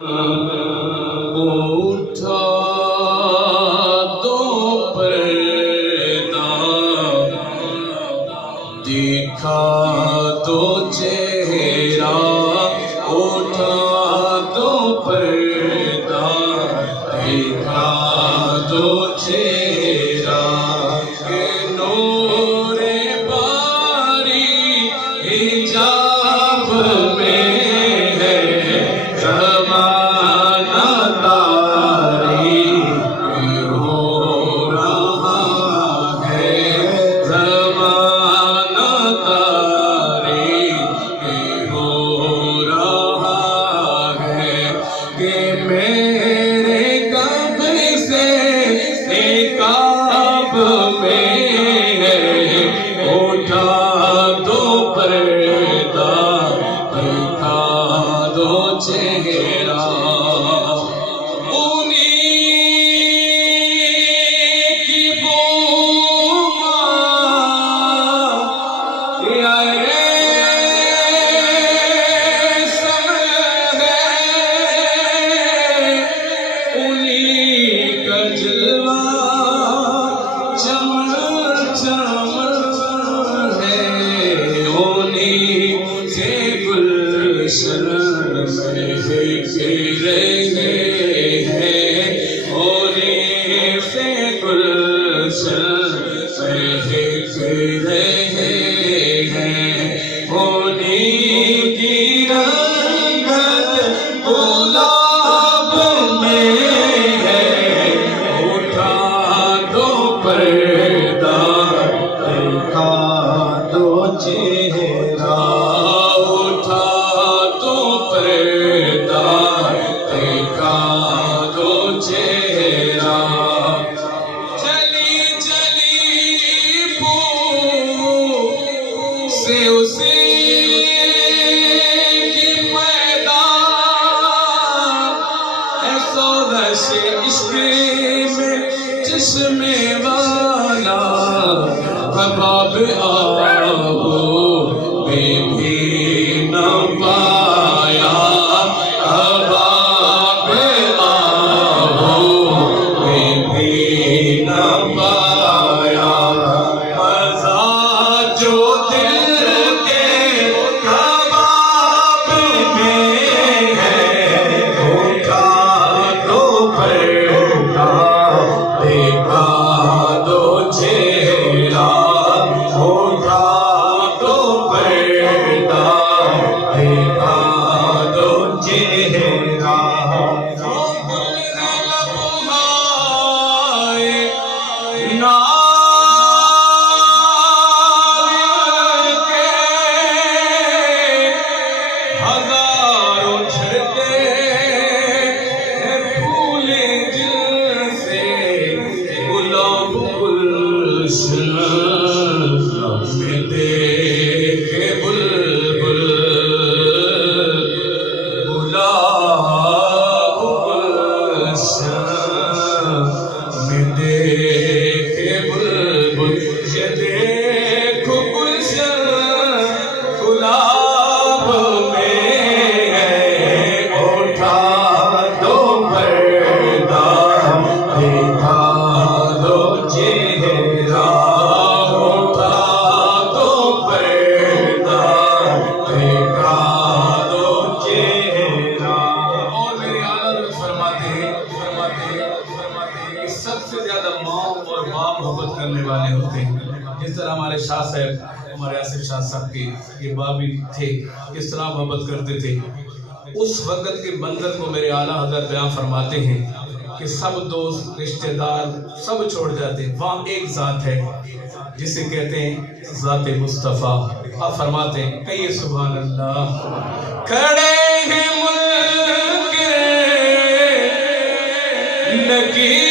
اٹھا دو پردہ دکھا دو چہرہ اٹھا دو پردہ دکھا دو چہرہ کہ نور باری حجاب میں کباب آبو میں بھی نہ پایا کباب آبو میں بھی نہ پایا مزہ جو دل کے کباب میں ہے اٹھا دو پردہ دکھا دو چہرہ جس طرح ہمارے شاہ صاحب ہمارے آصف شاہ صاحب کے یہ بابی تھے کس طرح محبت کرتے تھے اس وقت کے منظر کو میرے اعلیٰ حضرت بیان فرماتے ہیں کہ سب دوست رشتہ دار سب چھوڑ جاتے ہیں وہاں ایک ذات ہے جسے کہتے ہیں ذات مصطفیٰ آپ فرماتے ہیں کہیے سبحان اللہ کھڑے ہیں ملک لگی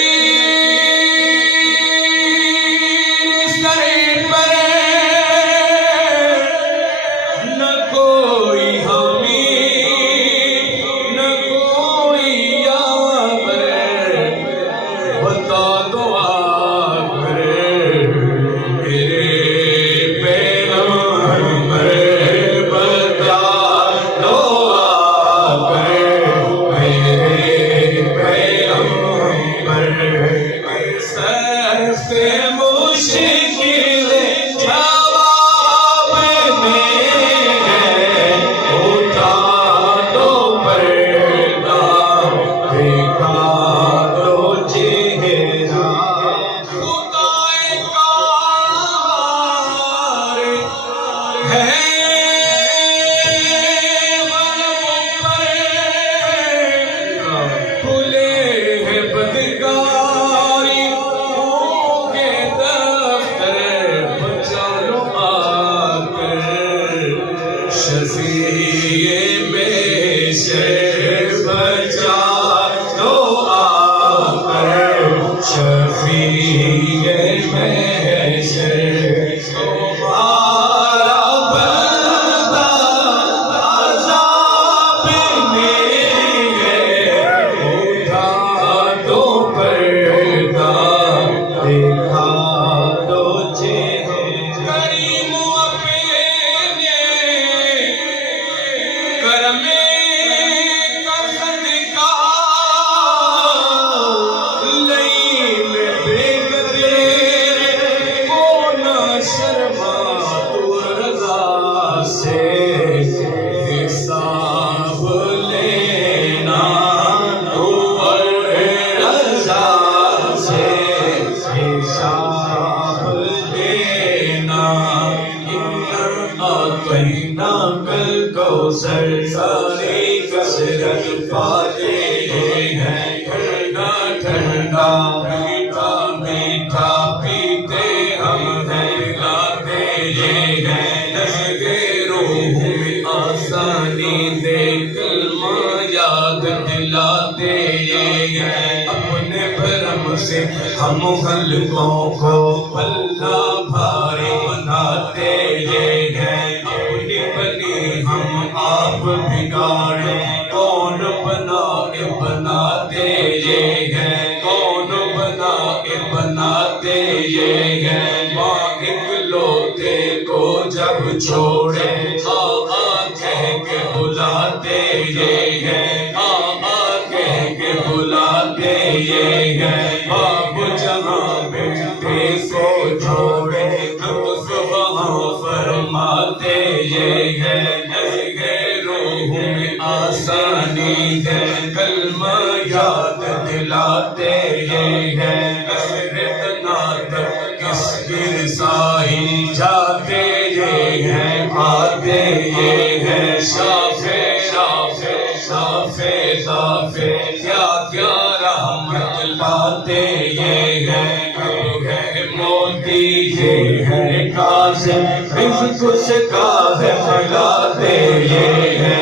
شفیع محشر تمہارا بندہ عذاب میں ہے، اٹھا دو پردہ دکھا دو چہرہ کریم اپنے کرم کا صدقہ لیل بے قدر کو نہ شرما تو رضا سے حساب لینا تو رضا سے حساب لینا اعطیناک الکوثر ساری کثرت پاتے ہیں ٹھنڈا ٹھنڈا میٹھا میٹھا پیتے ہم ہیں لاتے یہ ہیں نشے روح میں آسانی دے کلمہ یاد دلاتے یہ ہیں اپنے بھرم سے ہم حلقوں کو پلہ بھاری بناتے یہ ہیں اپنی بنی ہم آپ بگاڑے کون بناتے یہ ہیں کون بناتے یہ ہیں ماں اکلوتے کو جب چھوڑے کہہ کے بلاتے یہ ہیں کہہ کے بلاتے یہ ہیں باپ جہاں بیٹے کو چھوڑے وہاں فرماتے یہ ہے روح میں آسانی ہے کلمہ یاد دلاتے یہ ہے کثرت نعت کس برسائی جاتے یہ ہے آتے یہ ہے شافے شافے شافے شافے کیا کیا رحمت پاتے یہ ہے موتی یہ ہے قاسم رزق اس کا ہے پھیلاتے یہ ہے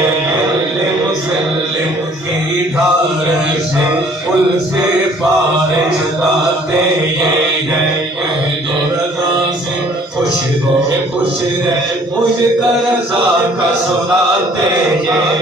مسلم کی دھار سے پل سے پار چلاتے یہ ہے دو رضا سے خوش رہے مجھ کا رضا کا سناتے یہ